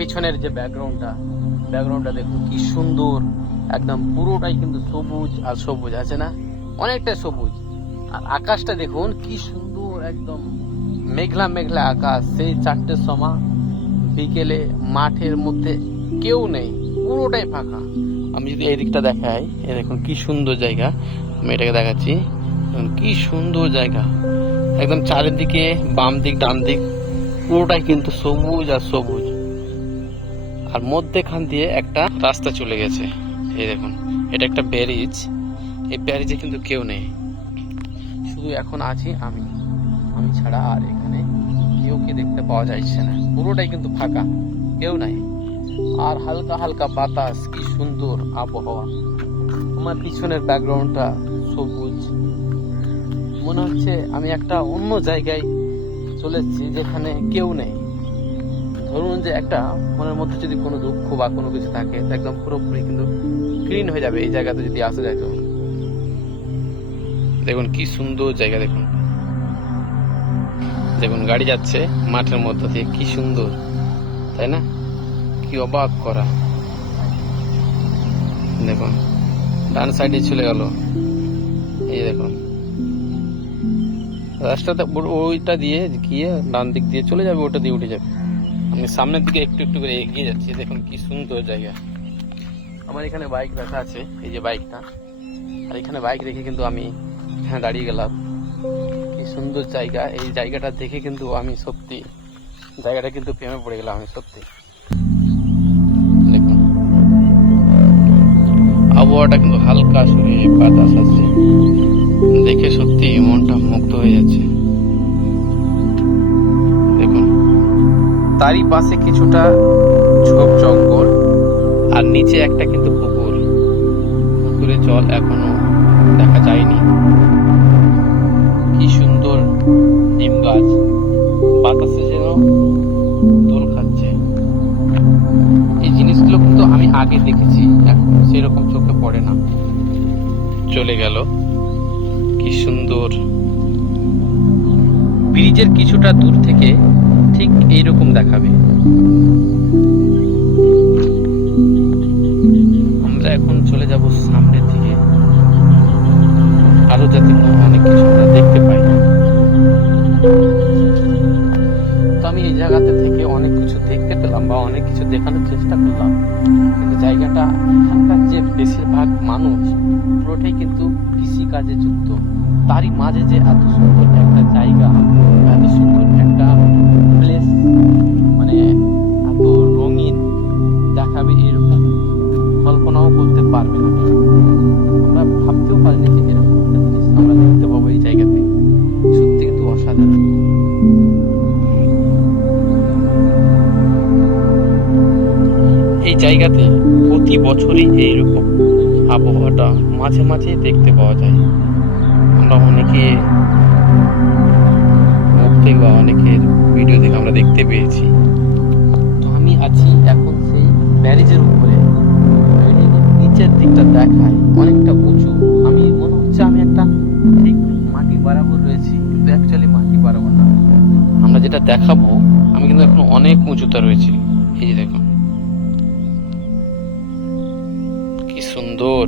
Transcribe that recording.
পিছনের যে ব্যাকগ্রাউন্ডটা দেখুন কি সুন্দর, একদম পুরোটাই কিন্তু সবুজ আর সবুজ আছে না, অনেকটা সবুজ। আর আকাশটা দেখুন কি সুন্দর, একদম মেঘলা মেঘলা আকাশ। সেই 4টের সময় বিকেলে মাঠের মধ্যে কেউ নেই, পুরোটাই ফাঁকা। আমি যদি এই দিকটা দেখাই, এই দেখুন কি সুন্দর জায়গা, আমি এটাকে দেখাচ্ছি, কি সুন্দর জায়গা। একদম চারিদিকে বাম দিক ডান দিক পুরোটাই কিন্তু সবুজ আর সবুজ। আর মধ্যেখান দিয়ে একটা রাস্তা চলে গেছে। এই দেখুন, এটা একটা ব্যারিজ। এই ব্যারিজে কিন্তু কেউ নেই, শুধু এখন আছি আমি ছাড়া। আর এখানে কেউ দেখতে পাওয়া যাচ্ছে না, পুরোটাই কিন্তু ফাঁকা, কেউ নাই। আর হালকা হালকা বাতাস, কি সুন্দর আবহাওয়া। আমার পিছনের ব্যাকগ্রাউন্ডটা সবুজ, মনে হচ্ছে আমি একটা অন্য জায়গায় চলে এসেছি যেখানে কেউ নেই। ধরুন যে একটা মনের মধ্যে যদি কোনো দুঃখ বা কোনো কিছু থাকে, তো একদম পুরোপুরি কিন্তু ক্লিন হয়ে যাবে এই জায়গাতে যদি আসা যায়। তো দেখুন কি সুন্দর জায়গা, দেখুন দেখুন গাড়ি যাচ্ছে মাঠের মধ্যে দিয়ে, কি সুন্দর তাই না? কি অবাক করা। দেখুন ডান সাইডে চলে গেল, এই দেখুন রাস্তাটা ওইটা দিয়ে গিয়ে ডান দিক দিয়ে চলে যাবে, ওটা দিয়ে উঠে যাবে। আমি সামনের দিকে একটু একটু করে এগিয়ে যাচ্ছি। দেখুন কি সুন্দর জায়গা। আমার এখানে বাইক রাখা আছে, এই যে বাইকটা, আর এখানে বাইক রেখে কিন্তু আমি এখানে দাঁড়িয়ে গেলাম। কি সুন্দর জায়গা, এই জায়গাটা দেখে কিন্তু আমি সত্যি জায়গাটা কিন্তু প্রেমে পড়ে গেলাম আমি সত্যি। দেখুন আবহাওয়াটা কিন্তু হালকা সুরে বাতাস আছে, দেখে সত্যি মনটা মুগ্ধ হয়ে যাচ্ছে। দেখুন তারই পাশে কিছুটা ঝোপ জঙ্গল, আর নিচে একটা কিন্তু পুকুরে জল এখনো দেখা যায়নি। কি সুন্দর নিম গাছ, বাতাসে যেন দোল খাচ্ছে। এই জিনিসগুলো কিন্তু আমি আগে দেখেছি, এখন সেরকম চোখে পড়ে না। চলে গেল, কি সুন্দর। ব্রিজের কিছুটা দূর থেকে ঠিক এইরকম দেখাবে। আমরা এখন চলে যাব সামনের দিকে, আরো যাতে অনেক কিছু আমরা দেখতে পাই। তো আমি এই জায়গাতে থেকে অনেক কিছু দেখতে পেলাম বা অনেক কিছু দেখানোর চেষ্টা করলাম, কিন্তু জায়গাটা, এখানকার যে বেশিরভাগ মানুষ পুরোটাই কিন্তু কৃষি কাজে যুক্ত। তারই মাঝে যে এত সুন্দর একটা জায়গা, এত সুন্দর একটা প্লেস, মানে এত রঙিন দেখাবে, এরকম কল্পনাও করতে পারবে না। আমরা ভাবতেও পারিনি যে এরকম একটা জিনিস আমরা দেখতে পাবো এই জায়গাতে। সত্যি কিন্তু অসাধারণ। এই জায়গাতে প্রতি বছরই এইরকম আবহাওয়াটা মাঝে মাঝে দেখতে পাওয়া যায়। আমরা অনেকে মুখ থেকে বা অনেকের ভিডিও দেখে আমরা দেখতে পেয়েছি। তো আমি আছি এখন সেই ব্যারিজের উপরে, নিচের দিকটা দেখায় অনেকটা উঁচু। আমি মনে হচ্ছে আমি একটা ঠিক মাটি বরাবর রয়েছি, কিন্তু অ্যাকচুয়ালি মাটি বরাবর না। আমরা যেটা দেখাবো, আমি কিন্তু এখন অনেক উঁচুতে রয়েছি। এই যে দেখুন কি সুন্দর।